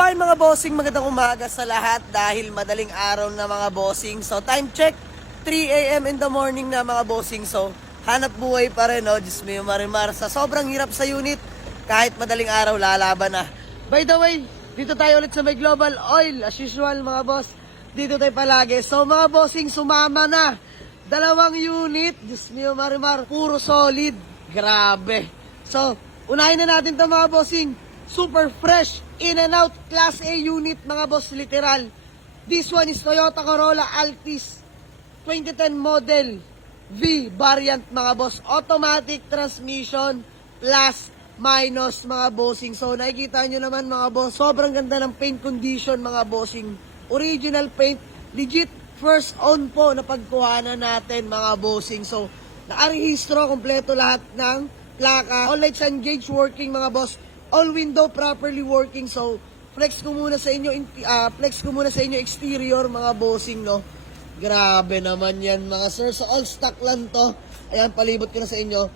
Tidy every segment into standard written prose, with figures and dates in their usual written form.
So ay mga bossing, magandang umaga sa lahat dahil madaling araw na mga bossing. So time check, 3 a.m. in the morning na mga bossing. So hanap buhay pa rin, no? Diyos mo yung marimar. Sa sobrang hirap sa unit, kahit madaling araw, lalaban na. By the way, dito tayo ulit sa may Global Oil. As usual mga boss, dito tayo palagi. So mga bossing, sumama na. 2 unit, Diyos mo yung marimar, puro solid. Grabe. So, unahin na natin ito mga bossing. Super fresh, in and out, Class A unit mga boss, literal. This one is Toyota Corolla Altis 2010 model V variant mga boss. Automatic transmission plus minus mga bossing. So nakikita nyo naman mga boss, sobrang ganda ng paint condition mga bossing. Original paint, legit first own po na pagkuhanan natin mga bossing. So nakarehistro, kompleto lahat ng plaka. All lights and gauge working mga boss. All window properly working. So flex ko muna sa inyo exterior mga bossing, no. Grabe naman yan mga sir. So all stock lang to. Ayan, palibot ko na sa inyo.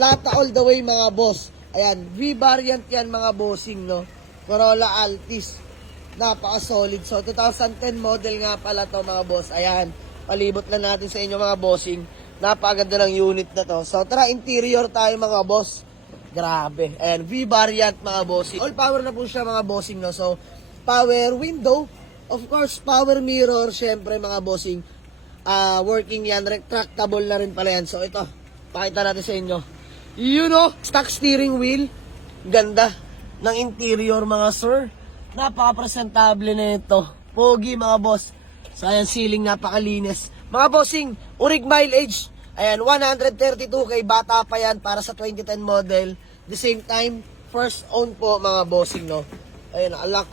Lata all the way mga boss. Ayan, V variant yan mga bossing, no. Corolla Altis. Napaka solid. So 2010 model nga pala to mga boss. Ayan, palibot lang natin sa inyo mga bossing. Napakaganda ng unit na to. So tara, interior tayo mga boss. Grabe. And V variant mga bossing. All power na po siya mga bossing, no. So power window, of course power mirror, syempre mga bossing. Working yan, retractable na rin pala yan. So ito, pakita natin sa inyo. You know, stock steering wheel. Ganda ng interior mga sir. Napaka-presentable na ito. Pogi mga boss. So ayan, ceiling napakalinis. Mga bossing, urig mileage. Ayan, 132k, bata pa yan para sa 2010 model. The same time, first own po mga bossing, no. Ayan, unlock.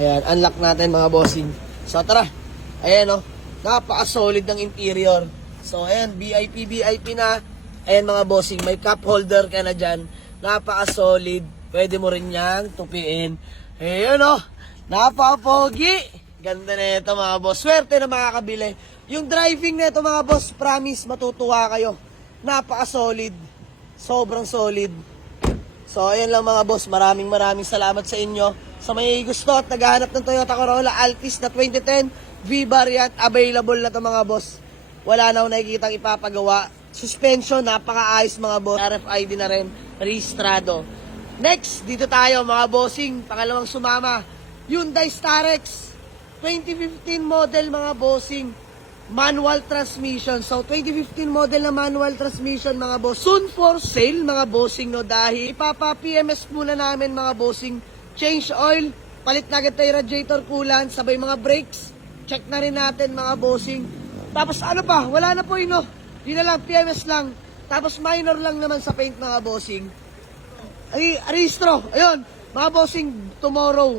Ayan, unlock natin mga bossing. So tara, ayan, no. Napaka-solid ng interior. So ayan, VIP na. Ayan mga bossing, may cup holder ka na dyan. Napaka-solid. Pwede mo rin niyang tupiin. Ayan, no. Napaka-pogi. Ganda na ito mga boss. Swerte na makakabili. Yung driving na ito mga boss, promise matutuwa kayo. Napaka-solid. Sobrang solid. So ayan lang mga boss. Maraming salamat sa inyo. Sa may gusto at naghahanap ng Toyota Corolla Altis na 2010 V variant, available na to mga boss. Wala na akong nakikitang ipapagawa. Suspension, napaka-ayos mga boss. RFID na rin, rehistrado. Next, dito tayo mga bossing. Pangalawang sumama, Hyundai Starex 2015 model mga bossing. Manual transmission. So 2015 model na manual transmission mga boss. Soon for sale mga bossing, no, dahil ipapa-PMS muna namin mga bossing. Change oil, palit na agad tayo radiator coolant, sabay mga brakes. Check na rin natin mga bossing. Tapos ano pa, wala na po yun, no. Di na lang, PMS lang. Tapos minor lang naman sa paint mga bossing. Rehistro, ayun, mga bossing,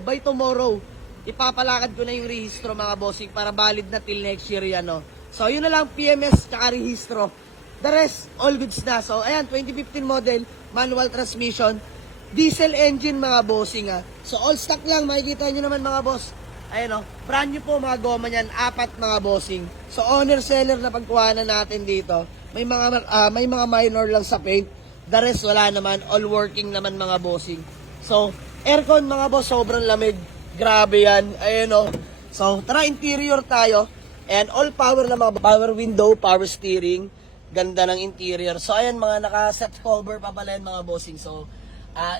by tomorrow, ipapalakad ko na yung rehistro mga bossing para valid na till next year yan, no. So yun na lang, PMS tsaka rehistro. The rest, all goods na. So ayan, 2015 model, manual transmission, diesel engine mga bossing, ha. So all stock lang, makikita nyo naman mga boss. Ayan, no, brand new po mga goma nyan, 4 mga bossing. So owner seller na pagkuhanan natin dito. May mga minor lang sa paint. The rest wala naman, all working naman mga bossing. So aircon mga boss, sobrang lamig. Grabe yan. Ayan, o. So, tara, interior tayo. And all power na mga power window, power steering. Ganda ng interior. So, ayan, mga naka-set cover pa pala yan, mga bossing. So,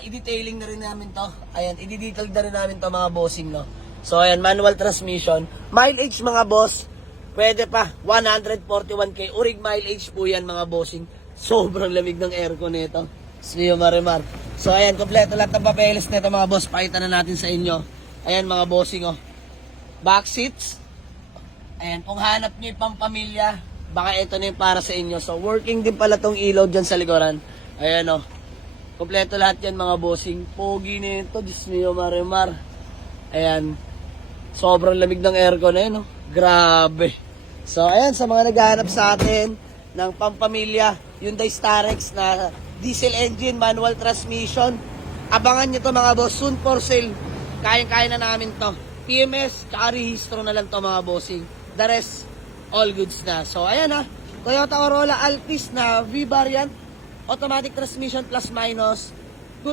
i-detailing na rin namin to. Ayan, i-detail na rin namin to, mga bossing, no. So, ayan, manual transmission. Mileage, mga boss, pwede pa. 141k. Urig mileage po yan, mga bossing. Sobrang lamig ng aircon nito. Siyo, marimar. So, ayan, kompleto lahat ng papeles nito, mga boss. Pakita na natin sa inyo. Ayan mga bossing, oh. Back seats. Ayan, kung hanap nyo yung pampamilya, baka ito na yung para sa inyo. So, working din pala tong ilaw dyan sa likuran. Ayan, oh. Kompleto lahat yan mga bossing. Pogi nito, Diyos mio, marimar. Ayan. Sobrang lamig ng aircon na yun, oh. Grabe. So, ayan, sa mga naghahanap sa atin ng pampamilya, Hyundai Starex na diesel engine, manual transmission. Abangan nyo to mga boss, soon for sale. Kayang-kaya na namin to. PMS, tsaka rehistro na lang to mga bossing. The rest, all goods na. So, ayan, ha. Toyota Corolla Altis na V variant. Automatic transmission plus minus.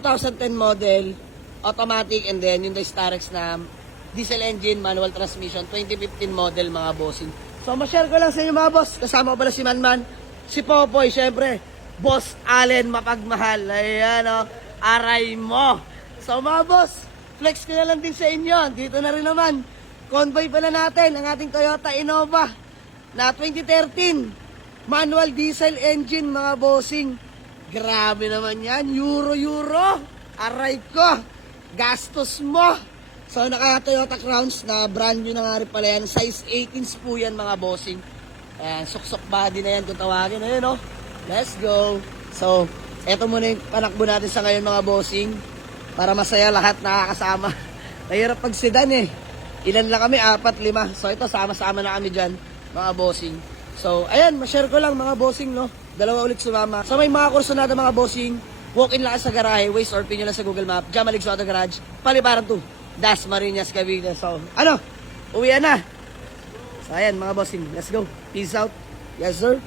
2010 model, automatic, and then yung Starex na diesel engine, manual transmission, 2015 model mga bossing. So, ma-share ko lang sa inyo mga boss. Kasama ko pala si Manman, si Popoy, syempre, Boss Allen Mapagmahal. Ayan, o, aray mo. So, mga boss, flex ko na lang din sa inyo. Dito na rin naman, convoy pala natin ang ating Toyota Innova na 2013. Manual diesel engine mga bossing. Grabe naman yan. Euro. Aray ko. Gastos mo. So naka Toyota Crowns na brand new na nga rin pala yan. Size 18 po yan mga bossing. Ayan, suksok body na yan kung tawagin. Ayun, oh. Let's go. So, eto muna yung panakbo natin sa ngayon mga bossing. Para masaya lahat nakakasama. Mahirap pag sedan eh. Ilan lang kami? 4, 5. So ito, sama-sama na kami dyan mga bossing. So, ayan, ma-share ko lang mga bossing, no? Dalawa ulit sumama. So, may mga kursunada mga bossing. Walk-in lang sa garahe, Waze or pin nyo lang sa Google Map. Jamalig Auto Garage, Palibaran 2, Dasmariñas, Cavite. So, ano? Uwi na. So, ayan mga bossing. Let's go. Peace out. Yes, sir.